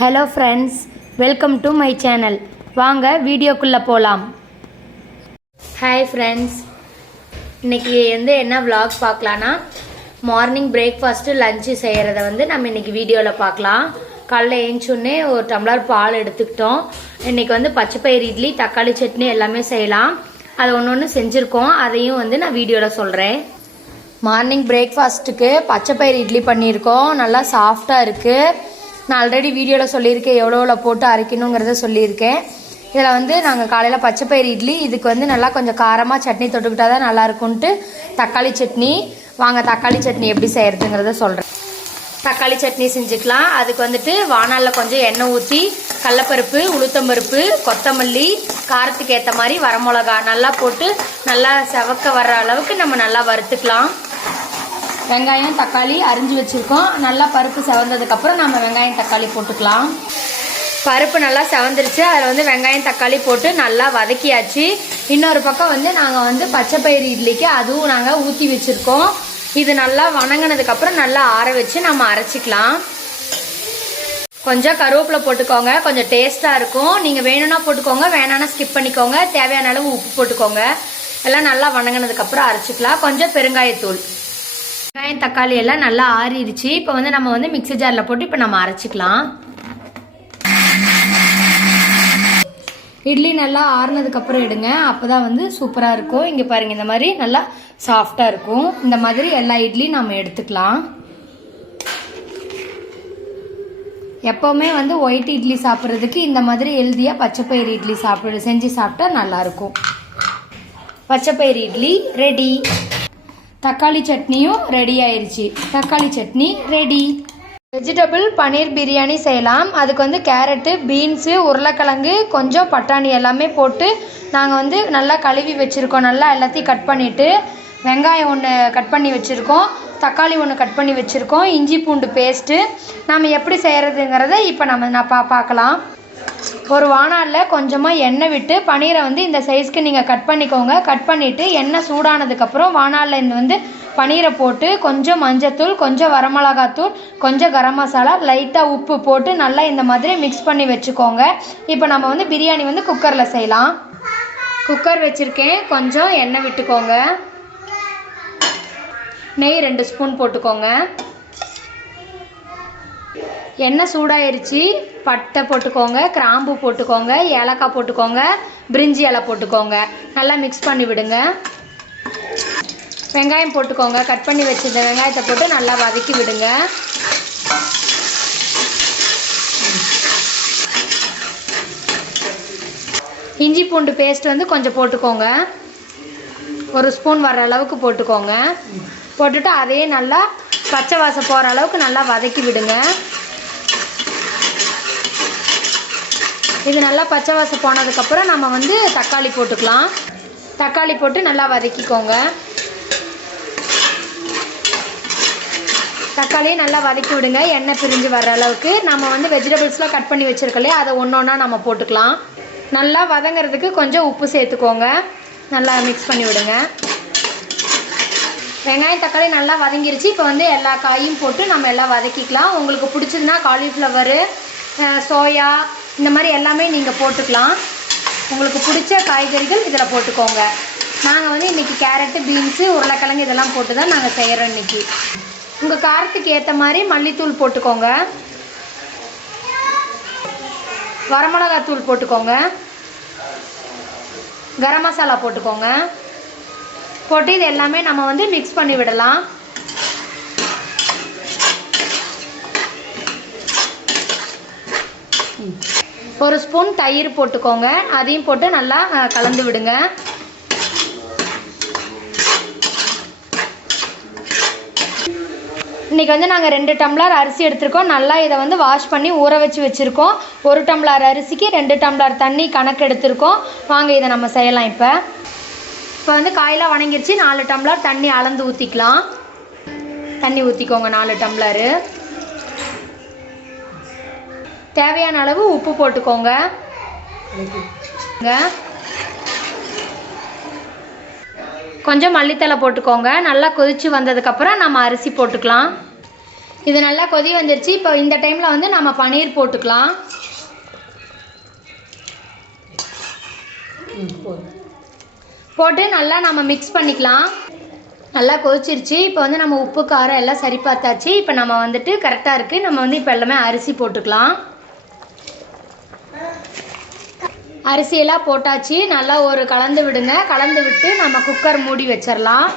Hello friends, welcome to my channel. வாங்க வீடியோக்குள்ளே போகலாம். ஹாய் ஃப்ரெண்ட்ஸ், இன்றைக்கி என்ன vlog பார்க்கலான்னா மார்னிங் பிரேக்ஃபாஸ்ட்டு லஞ்சு செய்கிறத நம்ம இன்றைக்கி வீடியோவில் பார்க்கலாம். காலைல ஏஞ்சோடனே ஒரு டம்ளர் பால் எடுத்துக்கிட்டோம். இன்றைக்கி பச்சைப்பயிறு இட்லி, தக்காளி சட்னி எல்லாமே செய்யலாம். அது ஒன்று ஒன்று செஞ்சுருக்கோம். அதையும் நான் வீடியோவில் சொல்கிறேன். மார்னிங் பிரேக்ஃபாஸ்ட்டுக்கு பச்சைப்பயிறு இட்லி பண்ணியிருக்கோம். நல்லா சாஃப்டாக இருக்குது. நான் ஆல்ரெடி வீடியோவில் சொல்லியிருக்கேன் எவ்வளோ போட்டு அரைக்கணுங்கிறத சொல்லியிருக்கேன். இதில் நாங்கள் காலையில் பச்சைப்பயிறு இட்லி, இதுக்கு நல்லா கொஞ்சம் காரமாக சட்னி தொட்டுக்கிட்டா தான் நல்லாயிருக்குன்ட்டு தக்காளி சட்னி. வாங்க தக்காளி சட்னி எப்படி செய்கிறதுங்கிறத சொல்கிறேன். தக்காளி சட்னி செஞ்சுக்கலாம். அதுக்கு வாணலில் கொஞ்சம் எண்ணெய் ஊற்றி கடலப்பருப்பு, உளுத்தம்பருப்பு, கொத்தமல்லி, காரத்துக்கு ஏற்ற மாதிரி வரமிளகா நல்லா போட்டு நல்லா செவக்க வர்ற அளவுக்கு நம்ம நல்லா வறுத்துக்கலாம். வெங்காயம், தக்காளி அரிஞ்சு வச்சுருக்கோம். நல்லா பருப்பு செவந்ததுக்கப்புறம் நம்ம வெங்காயம், தக்காளி போட்டுக்கலாம். பருப்பு நல்லா செவந்துருச்சு. அதில் வெங்காயம், தக்காளி போட்டு நல்லா வதக்கியாச்சு. இன்னொரு பக்கம் நாங்கள் பச்சைப்பயிறு இட்லிக்கு அதுவும் நாங்கள் ஊற்றி வச்சுருக்கோம். இது நல்லா வணங்கினதுக்கப்புறம் நல்லா ஆற வச்சு நம்ம அரைச்சிக்கலாம். கொஞ்சம் கருவேப்பிலை போட்டுக்கோங்க, கொஞ்சம் டேஸ்ட்டாக இருக்கும். நீங்கள் வேணும்னா போட்டுக்கோங்க, வேணான்னா ஸ்கிப் பண்ணிக்கோங்க. தேவையான அளவு உப்பு போட்டுக்கோங்க. எல்லாம் நல்லா வணங்கினதுக்கப்புறம் அரைச்சிக்கலாம். கொஞ்சம் பெருங்காயத்தூள். வெங்காயம், தக்காளி எல்லாம் நல்லா ஆறிடுச்சு. இப்போ நம்ம மிக்ஸி ஜாரில் போட்டு இப்போ நம்ம அரைச்சிக்கலாம். இட்லி நல்லா ஆறுனதுக்கப்புறம் எடுங்க, அப்போ தான் சூப்பராக இருக்கும். இங்கே பாருங்கள், இந்த மாதிரி நல்லா சாஃப்டாக இருக்கும். இந்த மாதிரி எல்லா இட்லியும் நம்ம எடுத்துக்கலாம். எப்போவுமே ஒயிட் இட்லி சாப்பிட்றதுக்கு இந்த மாதிரி ஹெல்தியாக பச்சைப்பயிறு இட்லி செஞ்சு சாப்பிட்டா நல்லாயிருக்கும். பச்சைப்பயிறு இட்லி ரெடி. தக்காளி சட்னியும் ரெடி ஆயிடுச்சு. தக்காளி சட்னி ரெடி. வெஜிடபிள் பன்னீர் பிரியாணி செய்யலாம். அதுக்கு கேரட்டு, பீன்ஸு, உருளைக்கிழங்கு, கொஞ்சம் பட்டாணி எல்லாமே போட்டு நாங்கள் நல்லா கழுவி வச்சுருக்கோம். நல்லா எல்லாத்தையும் கட் பண்ணிவிட்டு வெங்காயம் ஒன்று கட் பண்ணி வச்சுருக்கோம், தக்காளி ஒன்று கட் பண்ணி வச்சுருக்கோம், இஞ்சி பூண்டு பேஸ்ட்டு. நம்ம எப்படி செய்கிறதுங்கிறத இப்போ நான் பார்க்கலாம். ஒரு வாணலில் கொஞ்சமாக எண்ணெய் விட்டு பன்னீரை இந்த சைஸ்க்கு நீங்கள் கட் பண்ணிக்கோங்க. கட் பண்ணிவிட்டு எண்ணெய் சூடானதுக்கப்புறம் வாணலில் பன்னீரை போட்டு கொஞ்சம் மஞ்சத்தூள், கொஞ்சம் வரமிளகாத்தூள், கொஞ்சம் கரம் மசாலா, லைட்டாக உப்பு போட்டு நல்லா இந்த மாதிரி மிக்ஸ் பண்ணி வச்சுக்கோங்க. இப்போ நம்ம பிரியாணி குக்கரில் செய்யலாம். குக்கர் வச்சுருக்கேன். கொஞ்சம் எண்ணெய் விட்டுக்கோங்க. நெய் 2 ஸ்பூன் போட்டுக்கோங்க. எண்ணெய் சூடாயிருச்சு. பட்டை போட்டுக்கோங்க, கிராம்பு போட்டுக்கோங்க, ஏலக்காய் போட்டுக்கோங்க, பிரிஞ்சி இலை போட்டுக்கோங்க. நல்லா மிக்ஸ் பண்ணி விடுங்க. வெங்காயம் போட்டுக்கோங்க. கட் பண்ணி வச்சிருந்த வெங்காயத்தை போட்டு நல்லா வதக்கி விடுங்க. இஞ்சி பூண்டு பேஸ்ட் கொஞ்சம் போட்டுக்கோங்க. 1 ஸ்பூன் வர்ற அளவுக்கு போட்டுக்கோங்க. போட்டுட்டு அதையே நல்லா பச்சை வாசம் போகிற அளவுக்கு நல்லா வதக்கி விடுங்க. இது நல்லா பச்சை வாசம் போனதுக்கப்புறம் நம்ம தக்காளி போட்டுக்கலாம். தக்காளி போட்டு நல்லா வதக்கிக்கோங்க. தக்காளியை நல்லா வதக்கி விடுங்க. எண்ணெய் பிரிஞ்சு வர்ற அளவுக்கு நம்ம வெஜிடபிள்ஸ்லாம் கட் பண்ணி வச்சுருக்கலையே, அதை ஒன்று ஒன்றா நம்ம போட்டுக்கலாம். நல்லா வதங்கிறதுக்கு கொஞ்சம் உப்பு சேர்த்துக்கோங்க. நல்லா மிக்ஸ் பண்ணி விடுங்க. வெங்காயம், தக்காளி நல்லா வதங்கிருச்சு. இப்போ எல்லா காயும் போட்டு நம்ம எல்லாம் வதக்கிக்கலாம். உங்களுக்கு பிடிச்சதுன்னா காலிஃப்ளவரு, சோயா, இந்த மாதிரி எல்லாமே நீங்கள் போட்டுக்கலாம். உங்களுக்கு பிடிச்ச காய்கறிகள் இதில் போட்டுக்கோங்க. நாங்கள் இன்றைக்கி கேரட்டு, பீன்ஸு, உருளைக்கிழங்கு இதெல்லாம் போட்டு தான் நாங்கள் செய்கிறோம் இன்றைக்கி. உங்கள் காரத்துக்கு ஏற்ற மாதிரி மல்லித்தூள் போட்டுக்கோங்க. வரமிளகாத்தூள் போட்டுக்கோங்க. கரம் மசாலா போட்டுக்கோங்க. போட்டு இது எல்லாமே நம்ம மிக்ஸ் பண்ணி விடலாம். ஒரு ஸ்பூன் தயிர் போட்டுக்கோங்க. அதையும் போட்டு நல்லா கலந்து விடுங்க. இன்றைக்கி நாங்கள் 2 டம்ளர் அரிசி எடுத்துருக்கோம். நல்லா இதை வாஷ் பண்ணி ஊற வச்சுருக்கோம். 1 டம்ளர் அரிசிக்கு 2 டம்ளர் தண்ணி கணக்கு எடுத்துருக்கோம். வாங்க இதை நம்ம செய்யலாம். இப்போ காயெல்லாம் வணங்கிருச்சு. 4 டம்ளர் தண்ணி அளந்து ஊற்றிக்கலாம். தண்ணி ஊற்றிக்கோங்க 4 டம்ளரு. தேவையான அளவு உப்பு போட்டுக்கோங்க. கொஞ்சம் மல்லித்தலை போட்டுக்கோங்க. நல்லா கொதிச்சு வந்ததுக்கப்புறம் நம்ம அரிசி போட்டுக்கலாம். இது நல்லா கொதி வந்துருச்சு. இப்போ இந்த டைமில் வந்து நம்ம பன்னீர் போட்டுக்கலாம். போட்டு நல்லா நம்ம மிக்ஸ் பண்ணிக்கலாம். நல்லா கொதிச்சிருச்சு. இப்போ வந்து நம்ம உப்பு காரம் எல்லாம் சரி பார்த்தாச்சு. இப்போ நம்ம வந்துட்டு கரெக்டாக இருக்குது. நம்ம வந்து இப்போ எல்லாமே அரிசி போட்டுக்கலாம். அரிசியெல்லாம் போட்டாச்சு. நல்லா ஒரு கலந்து விடுங்க. கலந்து விட்டு நம்ம குக்கர் மூடி வச்சிடலாம்.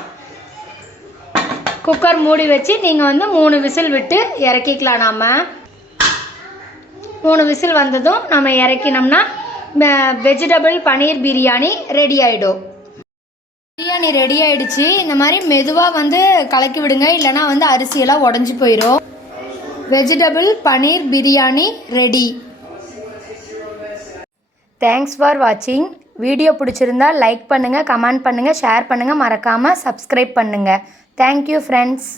குக்கர் மூடி வச்சு நீங்கள் வந்து 3 விசில் விட்டு இறக்கிக்கலாம். நாம் 3 விசில் வந்ததும் நம்ம இறக்கினோம்னா வெஜிடபிள் பன்னீர் பிரியாணி ரெடி ஆகிடும். பிரியாணி ரெடி ஆயிடுச்சு. இந்த மாதிரி மெதுவாக வந்து கலக்கி விடுங்க, இல்லைனா வந்து அரிசியெல்லாம் உடஞ்சி போயிடும். Vegetable paneer biryani ready. Thanks for வாட்சிங். வீடியோ பிடிச்சிருந்தா லைக் பண்ணுங்கள், கமெண்ட் பண்ணுங்கள், ஷேர் பண்ணுங்கள், மறக்காமல் சப்ஸ்கிரைப் பண்ணுங்கள். Thank you friends.